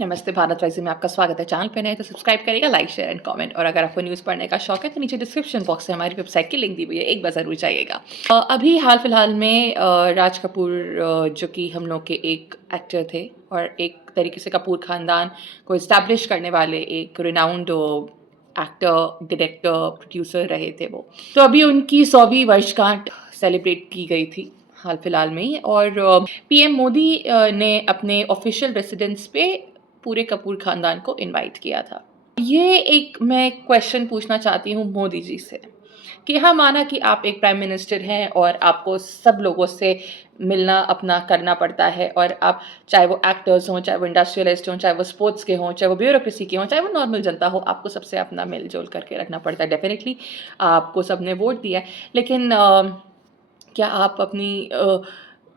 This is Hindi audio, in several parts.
नमस्ते, भारत वाइज़ में आपका स्वागत है। चैनल पे नए तो सब्सक्राइब करिएगा, लाइक, शेयर एंड कमेंट। और अगर आपको न्यूज़ पढ़ने का शौक है तो नीचे डिस्क्रिप्शन बॉक्स में हमारी वेबसाइट की लिंक दी हुई है, एक बार ज़रूर जाइएगा। अभी हाल फिलहाल में राज कपूर जो कि हम लोग के एक एक्टर थे और एक तरीके से कपूर ख़ानदान को इस्टेब्लिश करने वाले एक रिनाउंड एक्टर, डायरेक्टर, प्रोड्यूसर रहे थे वो। तो अभी उनकी 100वीं वर्षगांठ सेलिब्रेट की गई थी हाल फिलहाल में ही, और पीएम मोदी ने अपने ऑफिशियल रेसिडेंस पे पूरे कपूर खानदान को इनवाइट किया था। ये एक मैं क्वेश्चन पूछना चाहती हूँ मोदी जी से कि हाँ, माना कि आप एक प्राइम मिनिस्टर हैं और आपको सब लोगों से मिलना अपना करना पड़ता है, और आप चाहे वो एक्टर्स हों, चाहे वो इंडस्ट्रियलिस्ट हों, चाहे वो स्पोर्ट्स के हों, चाहे वो ब्यूरोक्रेसी के हों, चाहे वो नॉर्मल जनता हो, आपको सबसे अपना मिलजुल करके रखना पड़ता है। डेफिनेटली आपको सबने वोट दिया है, लेकिन क्या आप अपनी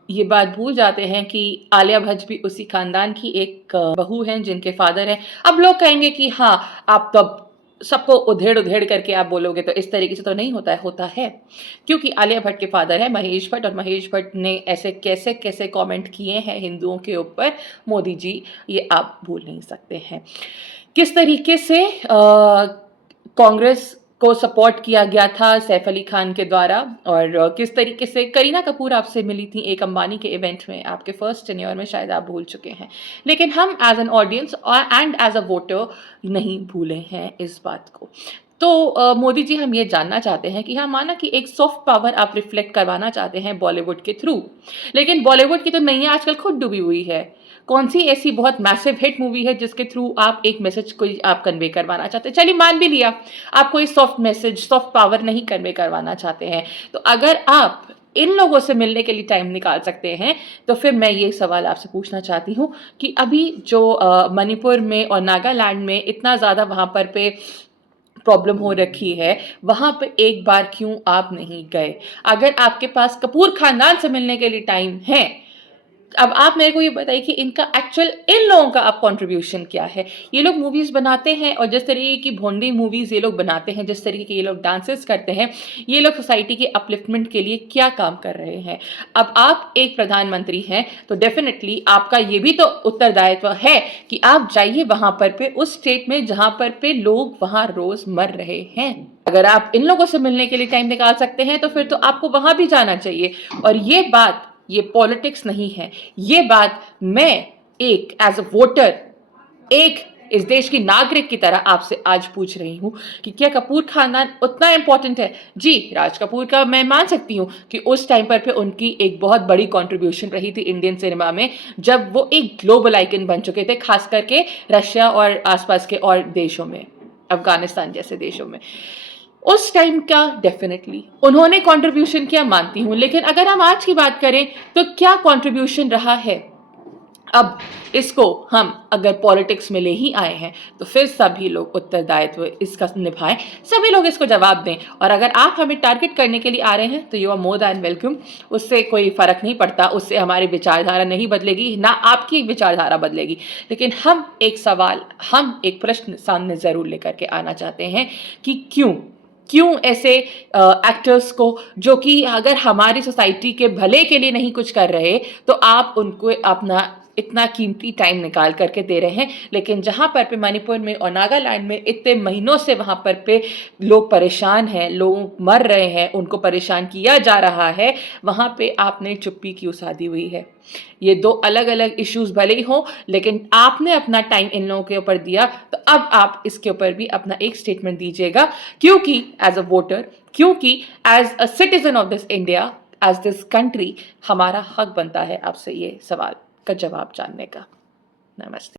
ये बात भूल जाते हैं कि आलिया भट्ट भी उसी खानदान की एक बहू हैं जिनके फादर हैं। अब लोग कहेंगे कि हाँ, आप तो सबको उधेड़ उधेड़ करके आप बोलोगे, तो इस तरीके से तो नहीं होता है। होता है क्योंकि आलिया भट्ट के फादर है महेश भट्ट, और महेश भट्ट ने ऐसे कैसे कैसे कमेंट किए हैं हिंदुओं के ऊपर, मोदी जी, ये आप भूल नहीं सकते हैं। किस तरीके से कांग्रेस को सपोर्ट किया गया था सैफ अली खान के द्वारा, और किस तरीके से करीना कपूर आपसे मिली थी एक अंबानी के इवेंट में, आपके फर्स्ट टेन्योर में, शायद आप भूल चुके हैं। लेकिन हम as an audience and as a voter नहीं भूले हैं इस बात को। तो मोदी जी, हम ये जानना चाहते हैं कि हाँ, माना कि एक सॉफ्ट पावर आप रिफ्लेक्ट करवाना चाहते हैं बॉलीवुड के थ्रू, लेकिन बॉलीवुड की तो नैया आजकल खुद डूबी हुई है। कौन सी ऐसी बहुत मैसिव हिट मूवी है जिसके थ्रू आप एक मैसेज कोई आप कन्वे करवाना चाहते हैं? चलिए, मान भी लिया आप कोई सॉफ्ट मैसेज, सॉफ्ट पावर नहीं कन्वे करवाना चाहते हैं, तो अगर आप इन लोगों से मिलने के लिए टाइम निकाल सकते हैं, तो फिर मैं ये सवाल आपसे पूछना चाहती हूँ कि अभी जो मणिपुर में और नागालैंड में इतना ज़्यादा वहाँ पर पे प्रॉब्लम हो रखी है, वहाँ पे एक बार क्यों आप नहीं गए? अगर आपके पास कपूर खानदान से मिलने के लिए टाइम है, अब आप मेरे को ये बताइए कि इनका एक्चुअल इन लोगों का अब कंट्रीब्यूशन क्या है? ये लोग मूवीज़ बनाते हैं, और जिस तरीके की भोंडी मूवीज़ ये लोग बनाते हैं, जिस तरीके के ये लोग डांसेस करते हैं, ये लोग सोसाइटी के अपलिफ्टमेंट के लिए क्या काम कर रहे हैं? अब आप एक प्रधानमंत्री हैं, तो डेफिनेटली आपका ये भी तो उत्तरदायित्व है कि आप जाइए वहाँ पर पे उस स्टेट में जहाँ पर पे लोग वहाँ रोज़ मर रहे हैं। अगर आप इन लोगों से मिलने के लिए टाइम निकाल सकते हैं, तो फिर तो आपको वहाँ भी जाना चाहिए। और ये पॉलिटिक्स नहीं है, ये बात मैं एक एज अ वोटर, एक इस देश की नागरिक की तरह आपसे आज पूछ रही हूँ कि क्या कपूर खानदान उतना इंपॉर्टेंट है? जी, राज कपूर का मैं मान सकती हूँ कि उस टाइम पर उनकी एक बहुत बड़ी कंट्रीब्यूशन रही थी इंडियन सिनेमा में, जब वो एक ग्लोबल आइकन बन चुके थे, खास करके रशिया और आसपास के और देशों में, अफगानिस्तान जैसे देशों में। उस टाइम का डेफिनेटली उन्होंने कंट्रीब्यूशन किया, मानती हूँ, लेकिन अगर हम आज की बात करें तो क्या कंट्रीब्यूशन रहा है? अब इसको हम अगर पॉलिटिक्स में ले ही आए हैं, तो फिर सभी लोग उत्तरदायित्व इसका निभाएं, सभी लोग इसको जवाब दें। और अगर आप हमें टारगेट करने के लिए आ रहे हैं, तो you are more than welcome. उससे कोई फ़र्क नहीं पड़ता, उससे हमारी विचारधारा नहीं बदलेगी, ना आपकी विचारधारा बदलेगी। लेकिन हम एक प्रश्न सामने ज़रूर लेकर के आना चाहते हैं कि क्यों ऐसे एक्टर्स को, जो कि अगर हमारी सोसाइटी के भले के लिए नहीं कुछ कर रहे, तो आप उनको अपना इतना कीमती टाइम निकाल करके दे रहे हैं, लेकिन जहाँ पर पे मणिपुर में और नागालैंड में इतने महीनों से वहाँ पर पे लोग परेशान हैं, लोग मर रहे हैं, उनको परेशान किया जा रहा है, वहाँ पे आपने चुप्पी क्यों साधी हुई है? ये दो अलग अलग इश्यूज भले ही हों, लेकिन आपने अपना टाइम इन लोगों के ऊपर दिया, तो अब आप इसके ऊपर भी अपना एक स्टेटमेंट दीजिएगा, क्योंकि एज अ वोटर, क्योंकि as a citizen of this India, as this country, हमारा हक बनता है आपसे ये सवाल का जवाब जानने का। नमस्ते।